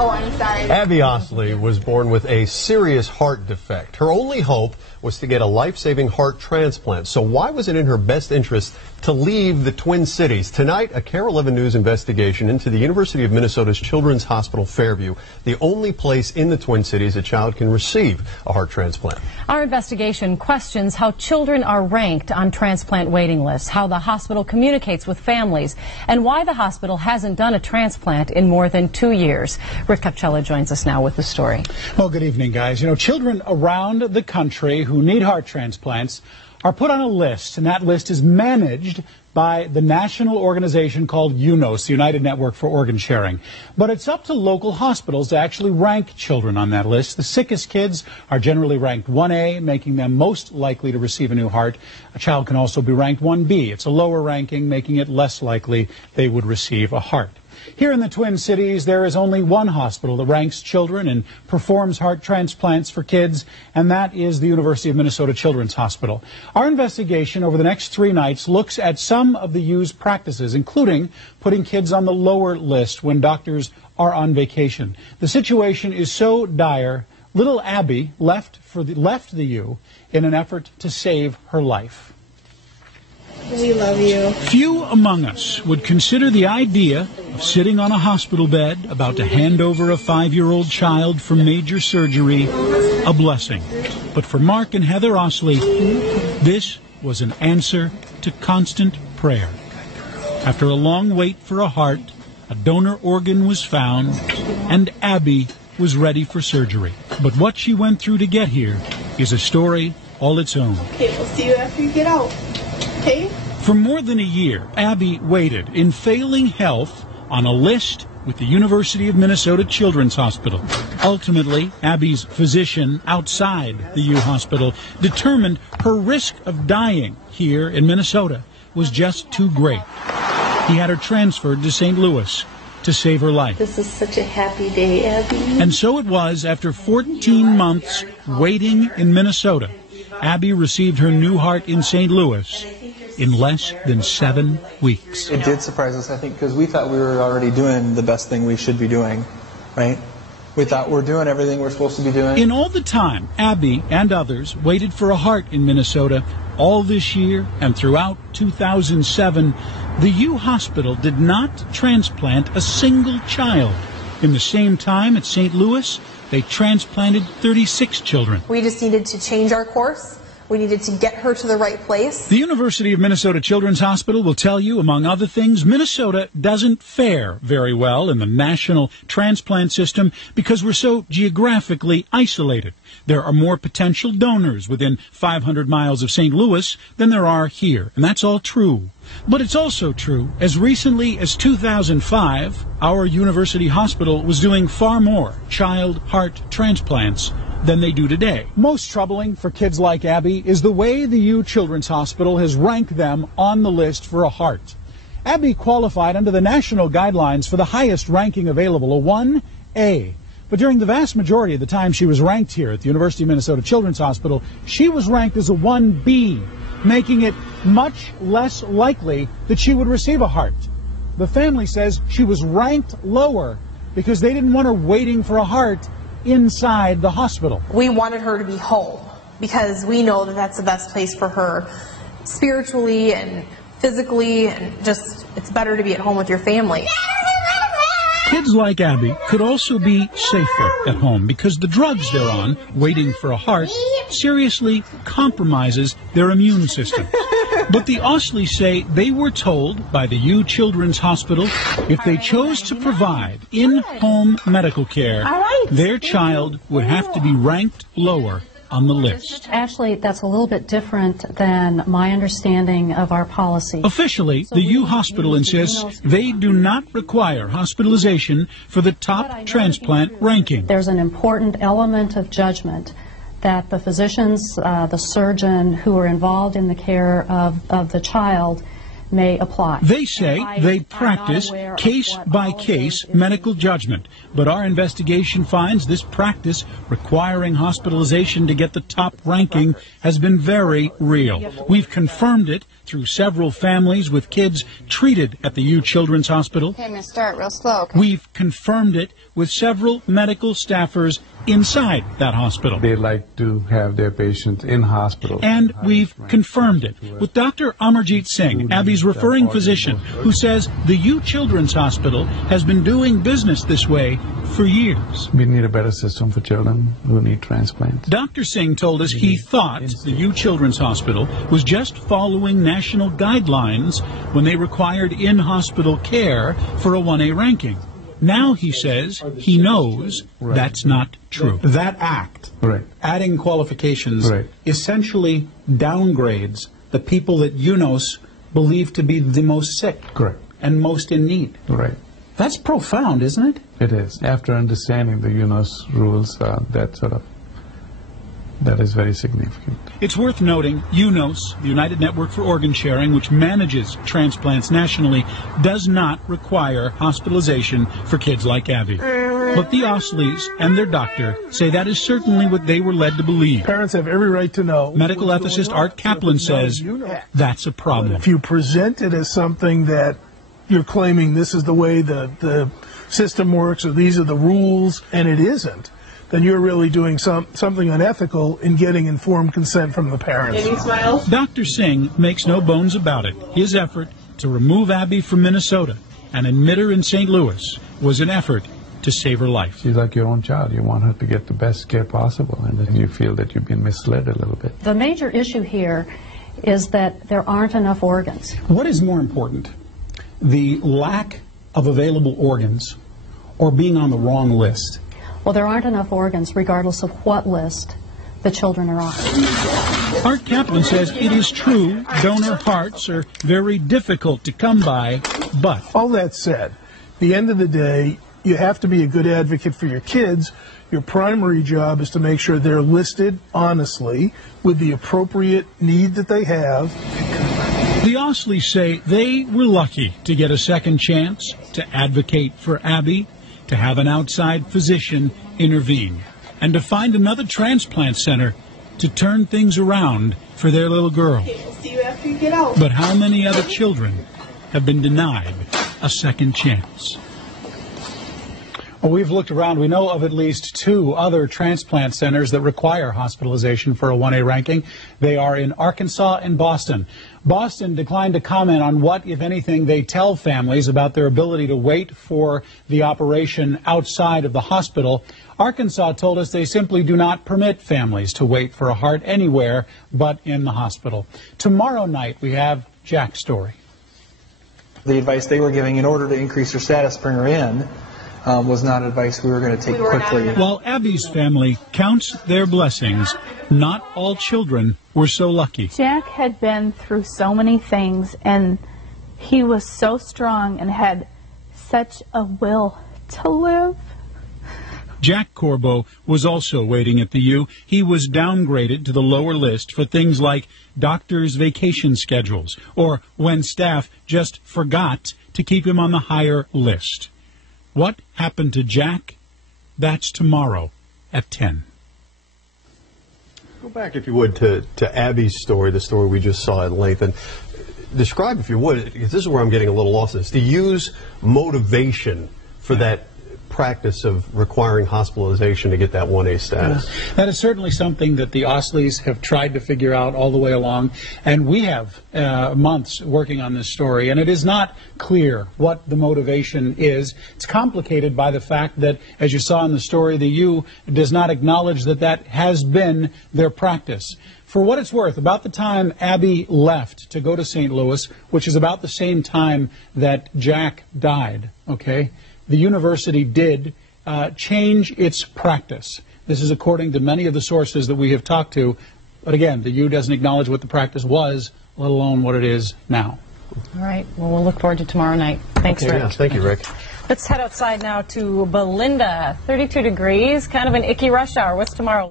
Oh, I'm sorry. Abby Osley was born with a serious heart defect. Her only hope was to get a life-saving heart transplant. So why was it in her best interest to leave the Twin Cities? Tonight, a KARE 11 News investigation into the University of Minnesota's Children's Hospital Fairview, the only place in the Twin Cities a child can receive a heart transplant. Our investigation questions how children are ranked on transplant waiting lists, how the hospital communicates with families, and why the hospital hasn't done a transplant in more than 2 years. Rick Capcella joins us now with the story. Well, good evening, guys. You know, children around the country who need heart transplants are put on a list, and that list is managed by the national organization called UNOS, the United Network for Organ Sharing. But it's up to local hospitals to actually rank children on that list. The sickest kids are generally ranked 1A, making them most likely to receive a new heart. A child can also be ranked 1B. It's a lower ranking, making it less likely they would receive a heart. Here in the Twin Cities, there is only one hospital that ranks children and performs heart transplants for kids, and that is the University of Minnesota Children's Hospital. Our investigation over the next 3 nights looks at some of the U's practices, including putting kids on the lower list when doctors are on vacation. The situation is so dire, little Abby left the U in an effort to save her life. We love you. Few among us would consider the idea of sitting on a hospital bed about to hand over a 5-year-old child for major surgery a blessing. But for Mark and Heather Osley, this was an answer to constant prayer. After a long wait for a heart, a donor organ was found, and Abby was ready for surgery. But what she went through to get here is a story all its own. Okay, we'll see you after you get out. Okay? For more than a year, Abby waited in failing health on a list with the University of Minnesota Children's Hospital. Ultimately, Abby's physician outside the U Hospital determined her risk of dying here in Minnesota was just too great. He had her transferred to St. Louis to save her life. This is such a happy day, Abby. And so it was after 14 months waiting in Minnesota. Abby received her new heart in St. Louis in less than 7 weeks. It did surprise us, I think, because we thought we were already doing the best thing we should be doing, right? We thought we're doing everything we're supposed to be doing. In all the time, Abby and others waited for a heart in Minnesota all this year and throughout 2007, the U Hospital did not transplant a single child. In the same time at St. Louis, they transplanted 36 children. We just needed to change our course. We needed to get her to the right place. The University of Minnesota Children's Hospital will tell you, among other things, Minnesota doesn't fare very well in the national transplant system because we're so geographically isolated. There are more potential donors within 500 miles of St. Louis than there are here, and that's all true. But it's also true, as recently as 2005, our university hospital was doing far more child heart transplants than they do today. Most troubling for kids like Abby is the way the U Children's Hospital has ranked them on the list for a heart. Abby qualified under the national guidelines for the highest ranking available, a 1A. But during the vast majority of the time she was ranked here at the University of Minnesota Children's Hospital, she was ranked as a 1B, making it much less likely that she would receive a heart. The family says she was ranked lower because they didn't want her waiting for a heart inside the hospital. We wanted her to be home because we know that that's the best place for her spiritually and physically, and just it's better to be at home with your family. Kids like Abby could also be safer at home because the drugs they're on, waiting for a heart, seriously compromises their immune system. But the Osleys say they were told by the U Children's Hospital if they chose to provide in-home medical care, their child would have to be ranked lower on the list. Actually, that's a little bit different than my understanding of our policy. Officially, the U Hospital insists they do not require hospitalization for the top transplant ranking. There's an important element of judgment that the physicians, the surgeon who are involved in the care of the child may apply. They say they practice case-by-case medical judgment, but our investigation finds this practice requiring hospitalization to get the top ranking has been very real. We've confirmed it through several families with kids treated at the U Children's Hospital. Okay, I'm going to start real slow. Okay. We've confirmed it with several medical staffers inside that hospital. They like to have their patients in hospital. And we've confirmed it with Dr. Amarjeet Singh, Abby's referring physician, who says the U Children's Hospital has been doing business this way for years. We need a better system for children who need transplants. Dr. Singh told us he thought the U Children's Hospital was just following national guidelines when they required in-hospital care for a 1A ranking. Now he says he knows that's not true. That act, adding qualifications, essentially downgrades the people that UNOS believe to be the most sick and most in need. That's profound, isn't it? It is. After understanding the UNOS rules, that is very significant. It's worth noting, UNOS, the United Network for Organ Sharing, which manages transplants nationally, does not require hospitalization for kids like Abby. But the Osleys and their doctor say that is certainly what they were led to believe. Parents have every right to know. Medical ethicist Art Kaplan says that's a problem. If you present it as something that you're claiming this is the way the system works or these are the rules, and it isn't, then you're really doing something unethical in getting informed consent from the parents. Any smiles? Dr. Singh makes no bones about it. His effort to remove Abby from Minnesota and admit her in St. Louis was an effort to save her life. She's like your own child. You want her to get the best care possible, and then you feel that you've been misled a little bit. The major issue here is that there aren't enough organs. What is more important, the lack of available organs or being on the wrong list? Well, there aren't enough organs regardless of what list the children are on. Art Kaplan says it is true donor hearts are very difficult to come by, but... All that said, at the end of the day, you have to be a good advocate for your kids. Your primary job is to make sure they're listed honestly with the appropriate need that they have. The Osleys say they were lucky to get a second chance to advocate for Abby, to have an outside physician intervene, and to find another transplant center to turn things around for their little girl. Okay, we'll see you after you get out. But how many other children have been denied a second chance? Well, we've looked around. We know of at least 2 other transplant centers that require hospitalization for a 1A ranking. They are in Arkansas and Boston. Boston declined to comment on what, if anything, they tell families about their ability to wait for the operation outside of the hospital. Arkansas told us they simply do not permit families to wait for a heart anywhere but in the hospital. Tomorrow night, we have Jack's story. The advice they were giving in order to increase her status, bring her in, was not advice we were going to take quickly. While Abby's family counts their blessings, not all children were so lucky. Jack had been through so many things, and he was so strong and had such a will to live. Jack Corbo was also waiting at the U. He was downgraded to the lower list for things like doctors' vacation schedules, or when staff just forgot to keep him on the higher list. What happened to Jack? That's tomorrow at 10. Go back, if you would, to Abby's story, the story we just saw at length, and describe, if you would, because this is where I'm getting a little lost in this, to use motivation for that practice of requiring hospitalization to get that 1A status. That is certainly something that the Osleys have tried to figure out all the way along, and we have months working on this story, and it is not clear what the motivation is. It's complicated by the fact that, as you saw in the story, the U does not acknowledge that that has been their practice. For what it's worth, about the time Abby left to go to St. Louis, which is about the same time that Jack died, okay, the university did change its practice. This is according to many of the sources that we have talked to. But again, the U doesn't acknowledge what the practice was, let alone what it is now. All right. Well, we'll look forward to tomorrow night. Thanks, Rick. Yeah, thank you, Rick. Let's head outside now to Belinda. 32 degrees, kind of an icky rush hour. What's tomorrow?